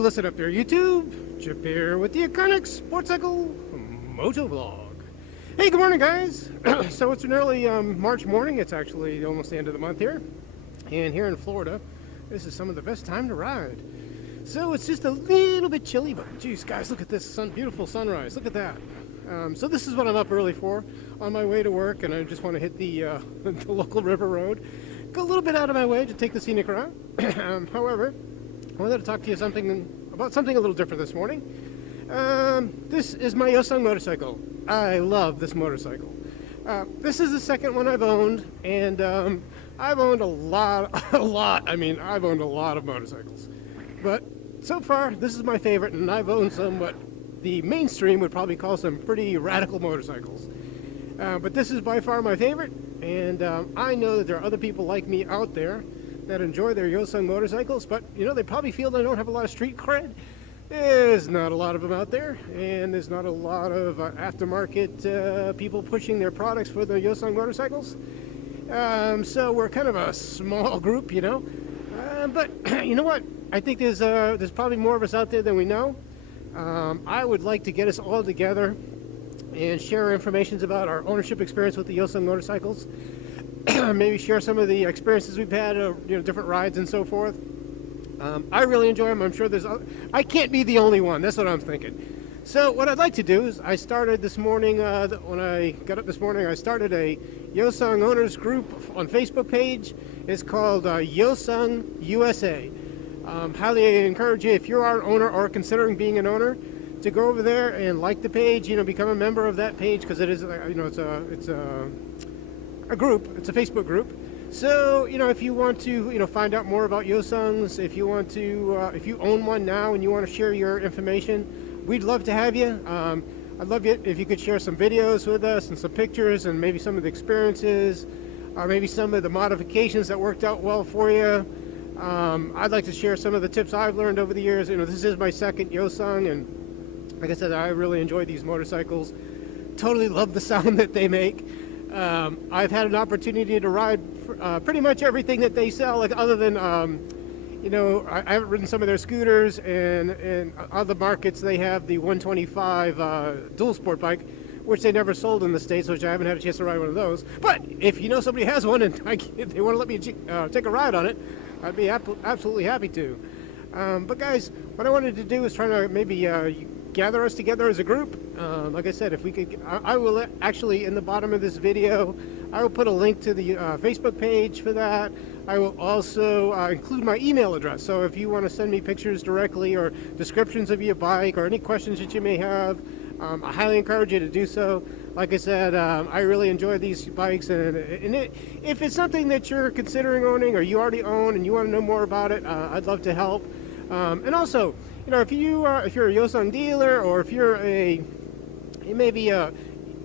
listen up there, YouTube. Chip here with the iconic Sportcycle Motovlog. Hey, good morning, guys. So it's an early March morning. It's actually almost the end of the month here. And here in Florida, this is some of the best time to ride. So it's just a little bit chilly, but geez, guys, look at this beautiful sunrise. Look at that. So this is what I'm up early for, on my way to work, and I just want to hit the, the local river road. Go a little bit out of my way to take the scenic route. However, I wanted to talk to you about something a little different this morning. This is my Hyosung motorcycle. I love this motorcycle. This is the second one I've owned, and I've owned a lot. I mean, I've owned a lot of motorcycles. But so far, this is my favorite, and I've owned some what the mainstream would probably call some pretty radical motorcycles. But this is by far my favorite, and I know that there are other people like me out there that enjoy their Hyosung motorcycles, but you know, they probably feel they don't have a lot of street cred. There's not a lot of them out there, and there's not a lot of aftermarket people pushing their products for the Hyosung motorcycles. So we're kind of a small group, you know. But you know what? I think there's probably more of us out there than we know. I would like to get us all together and share information about our ownership experience with the Hyosung motorcycles. Maybe share some of the experiences we've had, different rides and so forth. I really enjoy them. I'm sure I can't be the only one. That's what I'm thinking. So what I'd like to do is I started this morning, when I got up this morning, I started a Hyosung owners group on Facebook page. It's called Hyosung USA. Highly encourage you, if you are an owner or considering being an owner, to go over there and like the page, become a member of that page, because it is, it's a group. It's a Facebook group. So, if you want to, find out more about Hyosungs, if you want to, if you own one now and you want to share your information, we'd love to have you. I'd love it if you could share some videos with us and some pictures and maybe some of the experiences, or maybe some of the modifications that worked out well for you. I'd like to share some of the tips I've learned over the years. This is my second Hyosung, and like I said, I really enjoy these motorcycles. Totally love the sound that they make. I've had an opportunity to ride pretty much everything that they sell, like other than, I haven't ridden some of their scooters, and in other markets they have the 125 dual sport bike, which they never sold in the States, which I haven't had a chance to ride one of those. But if you know somebody has one and they want to let me take a ride on it, I'd be absolutely happy to. But guys, what I wanted to do is try to maybe gather us together as a group. Like I said, if we could, I will actually, in the bottom of this video, I will put a link to the Facebook page for that. I will also include my email address. So if you want to send me pictures directly or descriptions of your bike or any questions that you may have, I highly encourage you to do so. Like I said, I really enjoy these bikes, and if it's something that you're considering owning or you already own and you want to know more about it, I'd love to help. And also, if you're a Hyosung dealer, or if you're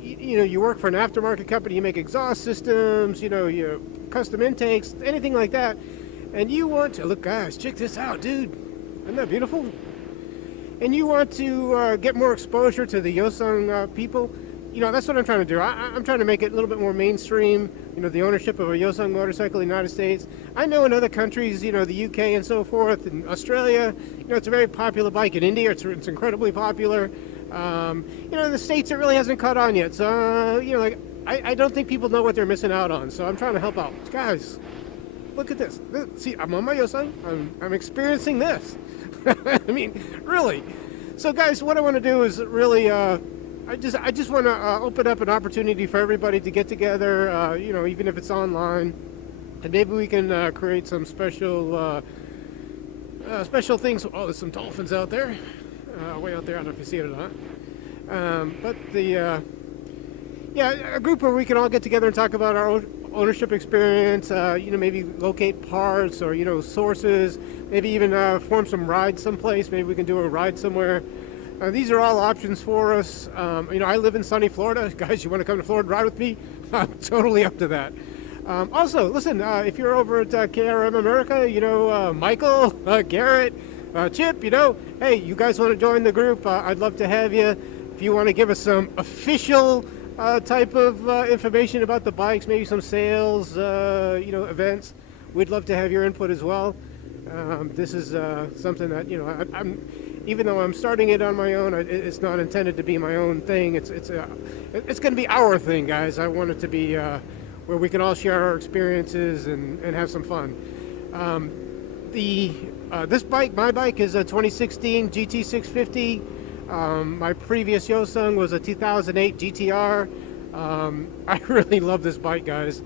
you work for an aftermarket company, you make exhaust systems, your custom intakes, anything like that, and you want to, look guys, check this out, dude, isn't that beautiful? And you want to get more exposure to the Hyosung people, that's what I'm trying to do. I'm trying to make it a little bit more mainstream, the ownership of a Hyosung motorcycle in the United States. I know in other countries, the UK and so forth, and Australia, it's a very popular bike. In India, it's incredibly popular. In the States, it really hasn't caught on yet. So, I don't think people know what they're missing out on. So I'm trying to help out. Guys, look at this. See, I'm on my Hyosung. I'm experiencing this. I mean, really. So guys, what I want to do is really, I just want to open up an opportunity for everybody to get together, even if it's online, and maybe we can create some special things. Oh, there's some dolphins out there, way out there. I don't know if you see it or not. But a group where we can all get together and talk about our ownership experience. Maybe locate parts or sources. Maybe even form some rides someplace. Maybe we can do a ride somewhere. These are all options for us. I live in sunny Florida. Guys, you want to come to Florida and ride with me? I'm totally up to that. Also, listen, if you're over at KRM America, Michael, Garrett, Chip, hey, you guys want to join the group? I'd love to have you. If you want to give us some official type of information about the bikes, maybe some sales, events, we'd love to have your input as well. This is something that, you know, I'm even though I'm starting it on my own, it's not intended to be my own thing. It's going to be our thing, guys. I want it to be where we can all share our experiences and have some fun. This bike, my bike, is a 2016 GT650. My previous Hyosung was a 2008 GTR. I really love this bike, guys.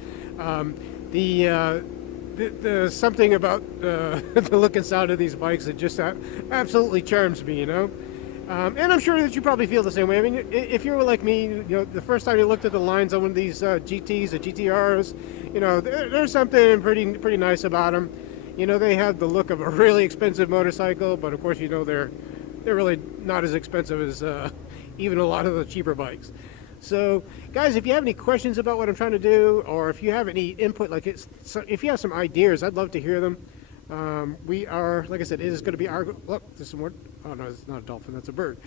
The something about the look and sound of these bikes that just absolutely charms me, you know. And I'm sure that you probably feel the same way. I mean, if you're like me, you know, the first time you looked at the lines on one of these GTs or GTRs, you know, there's something pretty nice about them. You know, they have the look of a really expensive motorcycle, but of course, you know, they're really not as expensive as even a lot of the cheaper bikes. So, guys, if you have any questions about what I'm trying to do, or if you have any input, like if you have some ideas, I'd love to hear them. We are, like I said, it is going to be our. Look, there's some more. Oh no, it's not a dolphin. That's a bird.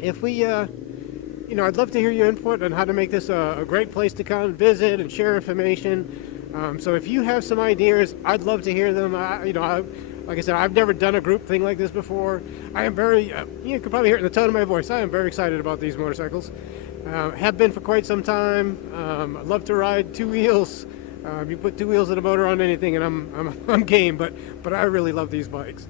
If we, you know, I'd love to hear your input on how to make this a great place to come visit and share information. So if you have some ideas, I'd love to hear them. Like I said, I've never done a group thing like this before. I am very, you can probably hear it in the tone of my voice, I am very excited about these motorcycles. Have been for quite some time. I love to ride two wheels. You put two wheels and a motor on anything and I'm game, but I really love these bikes.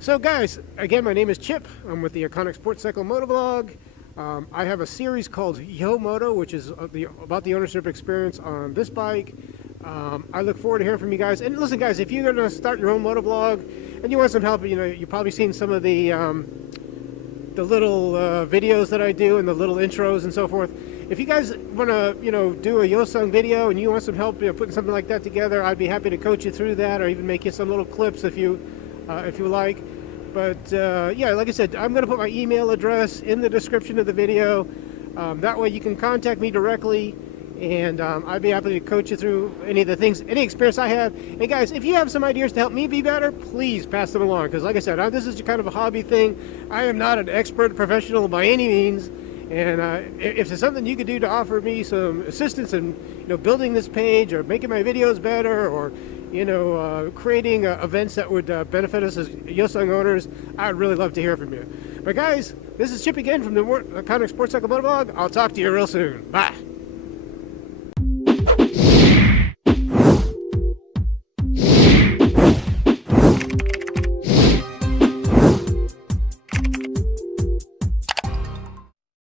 So guys, again, my name is Chip. I'm with the Iconic Sports Cycle Motovlog. I have a series called Yo Moto, which is about the ownership experience on this bike. I look forward to hearing from you guys. And listen, guys, if you're going to start your own motovlog and you want some help, you know, you've probably seen some of the little videos that I do and the little intros and so forth. If you guys want to, you know, do a Hyosung video and you want some help, you know, putting something like that together, I'd be happy to coach you through that, or even make you some little clips if you like. But yeah, like I said, I'm going to put my email address in the description of the video. That way you can contact me directly, and I'd be happy to coach you through any of the things, any experience I have. And guys, if you have some ideas to help me be better, please pass them along. Because like I said, this is kind of a hobby thing. I am not an expert professional by any means. And if there's something you could do to offer me some assistance in, you know, building this page or making my videos better, or, you know, creating events that would benefit us as Hyosung owners, I'd really love to hear from you. But guys, this is Chip again from the Iconic Sports Cycle Motovlog. I'll talk to you real soon. Bye.